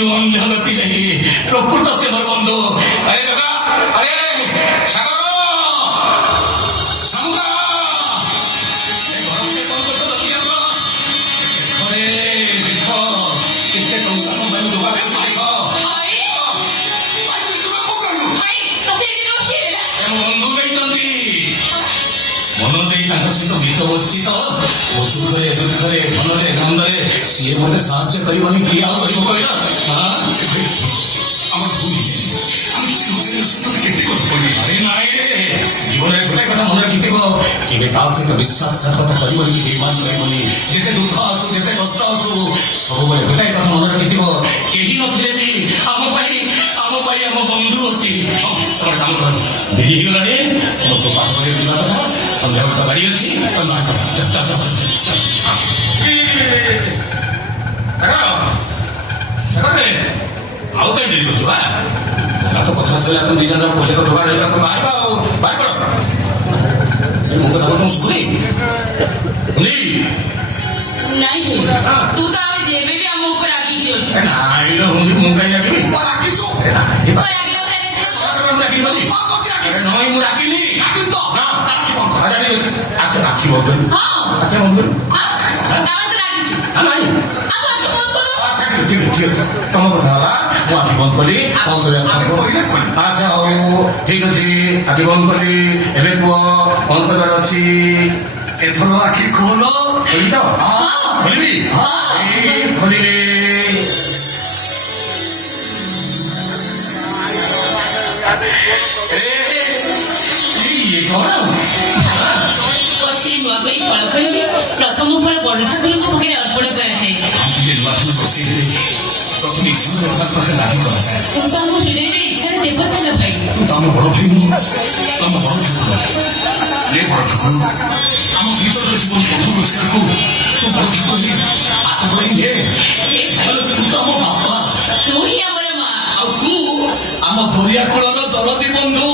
আমি অন্যগতি নেই, প্রকৃত সে আমার বন্ধু। আরে দাদা, আরে সাগর, সামুদা, এই ঘরকে কল করতে তো কি আসো? আরে দেখো, কেতে টঙ্কা তো আমি দোকানে পাইব। বন্ধু ଦେଇଛନ୍ତି ମନ ଦେଇ ତାଙ୍କ ସହିତ ମିଶ ବସିଛି ତ, ଓ ସୁଖରେ ଦୁଃଖରେ ଭଲରେ ମନ୍ଦରେ ସିଏ ମତେ ସାହାଯ୍ୟ କରିବନି, କିଏ ଆଉ କରିବ କହିଲ? আমার ভুল হয়েছে, আমি কেতে কথা বলি। আরে নাই রে, জীবনের গোটাই কথা মনে রাখিଥିବ, କେବେ ତା ସହିତ ବିଶ୍ୱାସଘାତକତା କରିବନି, ବେଇମାନ ରହିବନି। ଯେତେ ଦୁଃଖ ଆସୁ, ଯେତେ କଷ୍ଟ ଆସୁ, ସବୁବେଳେ ଗୋଟାଇ କଥା ମନେ ରାଖିଥିବ, କେହି ନଥିଲେ ବି ଆମ ପାଇଁ ଆମ ବନ୍ଧୁ ଅଛି। ତମର କାମ କର, ଡେରି ହେଇଗଲାଣି, ତମ ସବୁ ପାଠ କରିବାକୁ ଯିବା କଥା, ସନ୍ଧ୍ୟା ବେଳଟା ଗାଡ଼ି ଅଛି, ଆଉ କାହିଁ ଡେରି କରୁଛୁ? ତ କଥା ଆସିଲେ ଆପଣ ଦି ଜଣ ପଇସା ତ ଢୋକା ରହିବା, ବାହାରିବା ଆଉ ବାହାର କର। ମୋ କଥା ତମ ଶୁଭୁନି? ନାଇଁ ତୁ ତ ଆଉ ଯେବେ ବି ଆମ ଉପରେ ରାଗିକି ଅଛୁ। ନାଇଁ ଲୋ ହୁଣ୍ଡି, ମୁଁ କାହିଁ ରାଗିବି? ରାଗିଛୁ? ନଈ ମୁଁ ରାଗିନି, ଆଖି ବନ୍ଦ କରିବି, ଆଖି ବନ୍ଦ କରିବି। ନାଇଁ ଠିକ ଅଛି, ତମ କଥା ହେଲା, ମୁଁ ଆଖି ବନ୍ଦ କଲି, ବନ୍ଦ କରିବା। ଆଚ୍ଛା ହଉ ଠିକ ଅଛି, ଆଖି ବନ୍ଦ କଲି। ଏବେ କୁହ, ବନ୍ଦ କରିବାର ଅଛି। ଏଥର ଆଖି ଖୋଲ। ଖୋଲି ତ? ଖୋଲିବି? ଖୋଲିଲେ ନୂଆ ପାଇଁ ଫଳ ଫଳିଲେ ପ୍ରଥମ ଫଳ ବଡ଼ ଠାକୁରଙ୍କ ପାଖରେ ଅର୍ପଣ କରାଯାଏ। ତୁ ତ ଆମ ହୃଦୟର ଇଚ୍ଛାର ଦେବତା ନ ଭାଇ। ତୁ ତ ଆମ ବଡ଼ ଭାଇ, ତମ ବଡ଼ ଠାକୁର। ଏ ବଡ଼ ଠାକୁର, ଆମ ବିଚଳର ଜୀବନ ପ୍ରଥମ ରୋଜଗାରକୁ ତୁ ବଡ଼ ଠାକୁର ହିଁ ହାତ ବଢ଼େଇ ଦେ। ତୁ ତ ଆମ ବାପା, ତୁ ହିଁ ଆମର ମା, ଆଉ ତୁ ଆମ ଦରିଆ କୂଳର ଦରଦୀ ବନ୍ଧୁ।